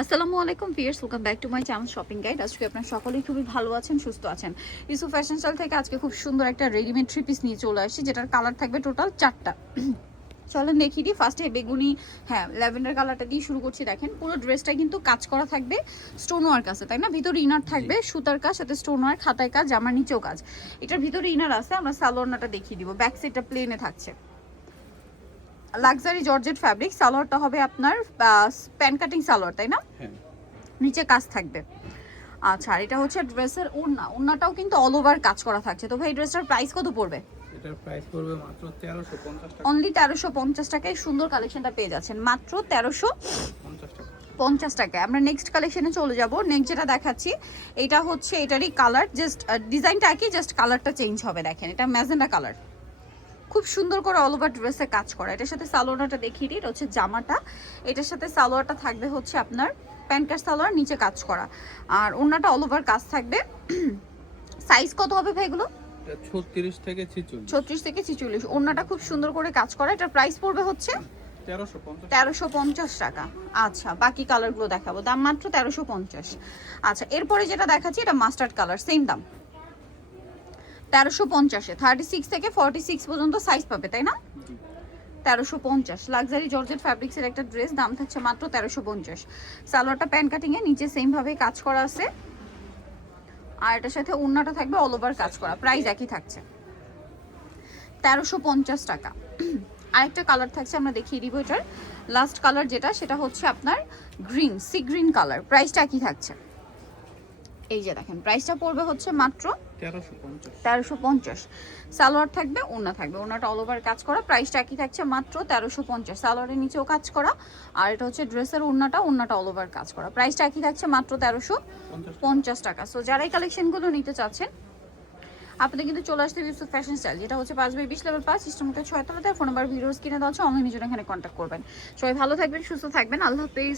আসসালামু আলাইকুম viewers, welcome back to my channel shopping guide. আজকে আপনারা সকলেই খুবই ভালো আছেন, সুস্থ আছেন। ইউসুফ ফ্যাশন স্টাইল থেকে আজকে খুব সুন্দর একটা রেডিমেড থ্রি পিস নিয়ে চলে আসছি, যেটার কালার থাকবে টোটাল 4টা। চলেন দেখিয়ে দিই। ফার্স্টে বেগুনি, ল্যাভেন্ডার কালারটা দিয়ে শুরু করছি। দেখেন পুরো ড্রেসটা কিন্তু কাজ করা থাকবে, স্টোন ওয়ার্ক আছে, তাই না? ভিতরে ইনার থাকবে সুতার কাজ, সাথে স্টোন ওয়ার্ক, খাতায় কাজ, জামার নিচেও কাজ। এটার ভিতরে ইনার আছে। আমরা সালোয়ারটা দেখিয়ে দিব। ব্যাক সাইডটা প্লেনে থাকছে, লাক্সারি জর্জেট ফ্যাব্রিক। সালোয়ারটা হবে আপনার প্যান কাটিং সালোয়ার, তাই না? নিচে কাজ থাকবে। আচ্ছা, আর এটা হচ্ছে ড্রেসের ওড়না। ওড়নাটাও কিন্তু অল ওভার কাজ করা থাকছে। তো ভাই ড্রেসটার প্রাইস কত পড়বে? এটার প্রাইস পড়বে মাত্র 1350 টাকা। অনলি 1350 টাকায় সুন্দর কালেকশনটা পেয়ে যাচ্ছেন, মাত্র 1350 টাকায়। আমরা নেক্সট কালেকশনে চলে যাব। নেক্সট যেটা দেখাচ্ছি, এটা হচ্ছে এটারই কালার, জাস্ট ডিজাইনটা একই, জাস্ট কালারটা চেঞ্জ হবে। দেখেন এটা ম্যাজেন্ডা কালার, খুব সুন্দর করে অল ওভার ড্রেসে কাজ করা। এটার সাথে সালোয়ারটা দেখিয়ে দিই। এটা হচ্ছে জামাটা, এটার সাথে সালোয়ারটা থাকবে হচ্ছে আপনার প্যান্টকাট সালোয়ার, নিচে কাজ করা, আর ওড়নাটা অল ওভার কাজ থাকবে। সাইজ কত হবে ভাই এগুলো? 36 থেকে 46। 36 থেকে 46। ওড়নাটা খুব সুন্দর করে কাজ করা। এটার প্রাইস পড়বে হচ্ছে 1350 টাকা। আচ্ছা, বাকি কালারগুলো দেখাবো, দাম মাত্র 1350। আচ্ছা, এরপরে যেটা দেখাচ্ছি এটা মাস্টার্ড কালার, সেম দাম 1350-এ। 36 থেকে 46 পর্যন্ত সাইজ পাবে, তাই না? 1350। লাক্সারি জর্জেট ফ্যাব্রিক্সের একটা ড্রেস, দাম থাকছে মাত্র 1350। সালোয়ারটা প্যান কাটিং এ, নিচে সেম ভাবে কাজ করা আছে, আর এটার সাথে ওড়নাটা থাকবে অল ওভার কাজ করা। প্রাইস একই থাকছে 1350 টাকা। আরেকটা কালার থাকছে, আমরা দেখিয়ে দিব। এটার লাস্ট কালার যেটা, সেটা হচ্ছে আপনার গ্রিন, সি গ্রিন কালার। প্রাইসটা একই থাকছে। এই যে দেখেন, প্রাইসটা পড়বে হচ্ছে মাত্র 1350। সালোয়ার থাকবে, ওড়না থাকবে, ওড়নাটা অল ওভার কাজ করা। প্রাইসটা একই থাকছে মাত্র 1350। সালোয়ারের নিচেও কাজ করা, আর এটা হচ্ছে ড্রেসের ওড়নাটা অল ওভার কাজ করা। প্রাইসটা একই থাকছে মাত্র 1350 টাকা। সো যারা এই কালেকশনগুলো নিতে চাচ্ছেন, আপনাদের কিন্তু চলে আসতে হবে ইউসুফ ফ্যাশন স্টাইল, যেটা হচ্ছে 5/20 লেভেল 5 সিস্টেমটা 6 তলাতে। ফোন নাম্বার ভিডিওস কিনে দেওয়া হচ্ছে, অনলাইনে জন্য এখানে কন্ট্যাক্ট করবেন। সবাই ভালো থাকবেন, সুস্থ থাকবেন, আল্লাহ হাফেজ।